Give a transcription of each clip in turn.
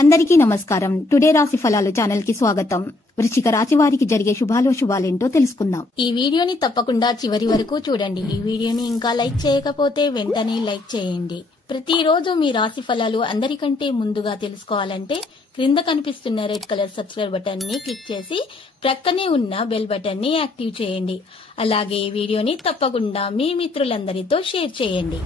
అందరికీ నమస్కారం. టుడే రాశి ఫలాలు ఛానల్ కి స్వాగతం. వృశ్చిక రాశి వారికి జరిగే శుభాలేంటో తెలుసుకుందాం. ఈ వీడియోని తప్పకుండా చివరి వరకు చూడండి. ఈ వీడియోని ఇంకా లైక్ చేయకపోతే వెంటనే లైక్ చేయండి. ప్రతిరోజు మీ రాశి ఫలాలు అందరికంటే ముందుగా తెలుసుకోవాలంటే క్రింద కనిపిస్తున్న రెడ్ కలర్ సబ్స్క్రైబ్ బటన్ ని క్లిక్ చేసి ప్రక్కనే ఉన్న బెల్ బటన్ ని యాక్టివ్ చేయండి. అలాగే ఈ వీడియోని తప్పకుండా మీ మిత్రులందరితో షేర్ చేయండి.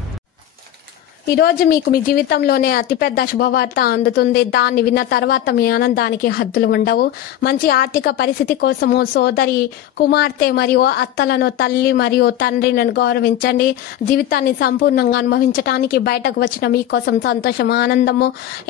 ఈ రోజు మీకు మీ జీవితంలోనే అతిపెద్ద శుభవార్త అందుతుంది. దాన్ని విన్న తర్వాత మీ ఆనందానికి హద్దులు ఉండవు. మంచి ఆర్థిక పరిస్థితి కోసము సోదరి, కుమార్తె మరియు అత్తలను, తల్లి మరియు తండ్రిని గౌరవించండి. జీవితాన్ని సంపూర్ణంగా అనుభవించడానికి బయటకు వచ్చిన మీకోసం సంతోషం, ఆనందము,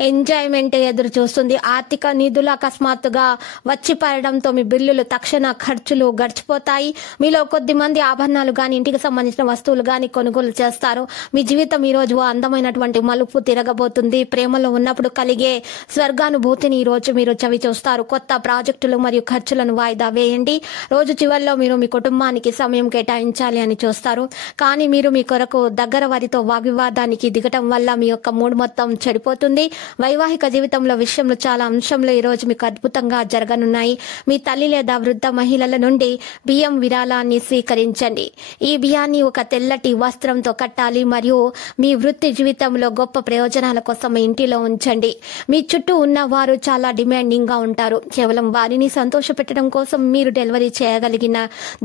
ఎంజాయ్మెంట్ ఎదురు చూస్తుంది. ఆర్థిక నిధులు అకస్మాత్తుగా వచ్చి పడడంతో మీ బిల్లులు, తక్షణ ఖర్చులు గడిచిపోతాయి. మీలో కొద్ది మంది ఆభరణాలు గాని, ఇంటికి సంబంధించిన వస్తువులు గాని కొనుగోలు చేస్తారు. మీ జీవితం ఈ రోజు అందమైనటువంటి మలుపు తిరగబోతుంది. ప్రేమలో ఉన్నప్పుడు కలిగే స్వర్గానుభూతిని ఈ రోజు మీరు చవి చూస్తారు. కొత్త ప్రాజెక్టులు మరియు ఖర్చులను వాయిదా వేయండి. రోజు చివరిలో మీరు మీ కుటుంబానికి సమయం కేటాయించాలి అని చూస్తారు. కానీ మీరు మీ కొరకు దగ్గర వారితో వాగ్వివాదానికి దిగటం వల్ల మీ యొక్క మూడ్ మొత్తం చెడిపోతుంది. వైవాహిక జీవితంలో విషయంలో చాలా అంశంలో ఈ రోజు మీకు అద్భుతంగా జరగనున్నాయి. మీ తల్లి లేదా వృద్ధ మహిళల నుండి బియ్యం విరాళాన్ని స్వీకరించండి. ఈ బియ్యాన్ని ఒక తెల్లటి వస్త్రంతో కట్టాలి మరియు మీ వృత్తి జీవితంలో గొప్ప ప్రయోజనాల కోసం ఇంటిలో ఉంచండి. మీ చుట్టూ ఉన్న వారు చాలా డిమాండింగ్ గా ఉంటారు. కేవలం వారిని సంతోష పెట్టడం కోసం మీరు డెలివరీ చేయగలిగిన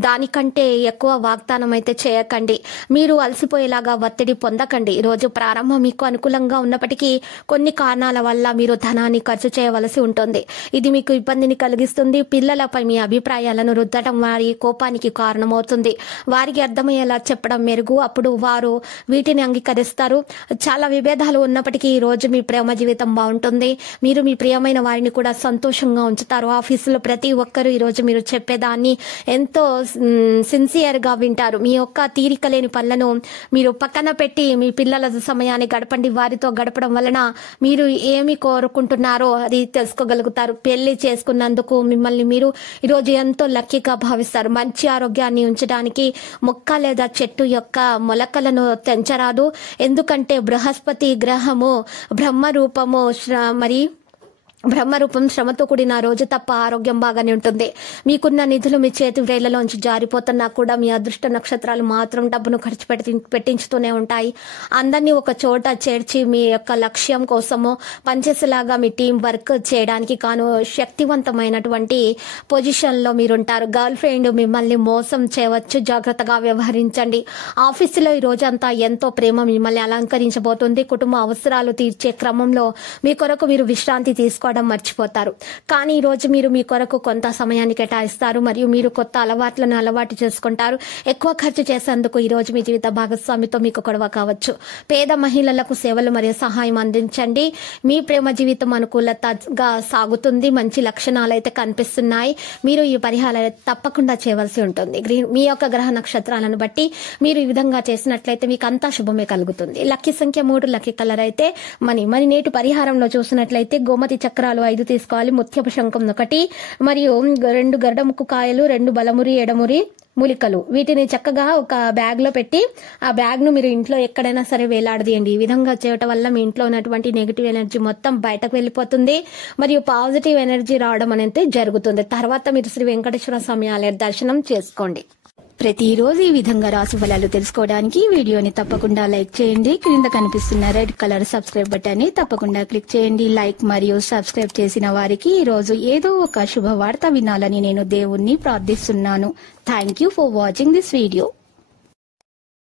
దానికంటే ఎక్కువ వాగ్దానం అయితే చేయకండి. మీరు అలసిపోయేలాగా ఒత్తిడి పొందకండి. రోజు ప్రారంభం మీకు అనుకూలంగా ఉన్నప్పటికీ కొన్ని కారణాల వల్ల మీరు ధనాన్ని ఖర్చు చేయవలసి ఉంటుంది. ఇది మీకు ఇబ్బందిని కలిగిస్తుంది. పిల్లలపై మీ అభిప్రాయాలను రుద్దడం వారి కోపానికి కారణమవుతుంది. వారికి అర్థమయ్యేలా చెప్పడం మెరుగు. అప్పుడు వారు వీటిని అంగీకరిస్తారు. చాలా విభేదాలు ఉన్నప్పటికీ ఈ రోజు మీ ప్రేమ జీవితం బాగుంటుంది. మీరు మీ ప్రియమైన వారిని కూడా సంతోషంగా ఉంచుతారు. ఆఫీసులో ప్రతి ఒక్కరూ ఈ రోజు మీరు చెప్పేదాన్ని ఎంతో సిన్సియర్ గా వింటారు. మీ యొక్క తీరిక లేని పనులను మీరు పక్కన పెట్టి మీ పిల్లల సమయాన్ని గడపండి. వారితో గడపడం వలన మీరు ఏమి కోరుకుంటున్నారో అది తెలుసుకోగలుగుతారు. పెళ్లి చేసుకున్నందుకు మిమ్మల్ని మీరు ఈ రోజు ఎంతో లక్కీగా భావిస్తారు. మంచి ఆరోగ్యాన్ని ఉంచడానికి మొక్క లేదా చెట్టు యొక్క మొలకలను తెంచరాదు. ఎందుకంటే బృహస్పతి గ్రహము బ్రహ్మరూపం శ్రమతో కూడిన రోజు తప్ప ఆరోగ్యం బాగానే ఉంటుంది. మీకున్న నిధులు మీ చేతి వేళ్లలోంచి జారిపోతున్నా కూడా మీ అదృష్ట నక్షత్రాలు మాత్రం డబ్బును ఖర్చు పెట్టించుతూనే ఉంటాయి. అందరినీ ఒక చోట చేర్చి మీ యొక్క లక్ష్యం కోసము పనిచేసేలాగా మీ టీం వర్క్ చేయడానికి కాను శక్తివంతమైనటువంటి పొజిషన్ లో మీరుంటారు. గర్ల్ ఫ్రెండ్ మిమ్మల్ని మోసం చేయవచ్చు. జాగ్రత్తగా వ్యవహరించండి. ఆఫీసులో ఈ రోజంతా ఎంతో ప్రేమ మిమ్మల్ని అలంకరించబోతుంది. కుటుంబ అవసరాలు తీర్చే క్రమంలో మీ కొరకు మీరు విశ్రాంతి తీసుకోవడం మర్చిపోతారు. కానీ ఈ రోజు మీరు మీ కొరకు కొంత సమయాన్ని కేటాయిస్తారు మరియు మీరు కొత్త అలవాట్లను అలవాటు చేసుకుంటారు. ఎక్కువ ఖర్చు చేసేందుకు ఈ రోజు మీ జీవిత భాగస్వామితో మీకు గొడవ కావచ్చు. పేద మహిళలకు సేవలు మరియు సహాయం అందించండి. మీ ప్రేమ జీవితం అనుకూలతగా సాగుతుంది. మంచి లక్షణాలు అయితే కనిపిస్తున్నాయి. మీరు ఈ పరిహారాలు తప్పకుండా చేయవలసి ఉంటుంది. మీ యొక్క గ్రహ నక్షత్రాలను బట్టి మీరు ఈ విధంగా చేసినట్లయితే మీకు అంతా శుభమే కలుగుతుంది. లక్కీ సంఖ్య 3, లక్కీ కలర్ అయితే మణి. నేటి పరిహారంలో చూసినట్లయితే గోమతి చక్రాలు 5 తీసుకోవాలి. ముత్యపు శంఖం 1 మరియు 2 గరుడముక్కు కాయలు, 2 బలమురి ఎడమురి మూలికలు. వీటిని చక్కగా ఒక బ్యాగ్ లో పెట్టి ఆ బ్యాగ్ ను మీరు ఇంట్లో ఎక్కడైనా సరే వేలాడదీయండి. ఈ విధంగా చేయటం వల్ల మీ ఇంట్లో ఉన్నటువంటి నెగిటివ్ ఎనర్జీ మొత్తం బయటకు వెళ్ళిపోతుంది మరియు పాజిటివ్ ఎనర్జీ రావడం అనేది జరుగుతుంది. తర్వాత మీరు శ్రీ వెంకటేశ్వర స్వామి ఆలయ దర్శనం చేసుకోండి. ప్రతిరోజు ఈ విధంగా రాశి ఫలాలు తెలుసుకోవడానికి వీడియోని తప్పకుండా లైక్ చేయండి. క్రింద కనిపిస్తున్న రెడ్ కలర్ సబ్స్క్రైబ్ బటన్ ని తప్పకుండా క్లిక్ చేయండి. లైక్ మరియు సబ్స్క్రైబ్ చేసిన వారికి ఈ రోజు ఏదో ఒక శుభవార్త వినాలని నేను దేవుణ్ణి ప్రార్థిస్తున్నాను. Thank you for watching this video.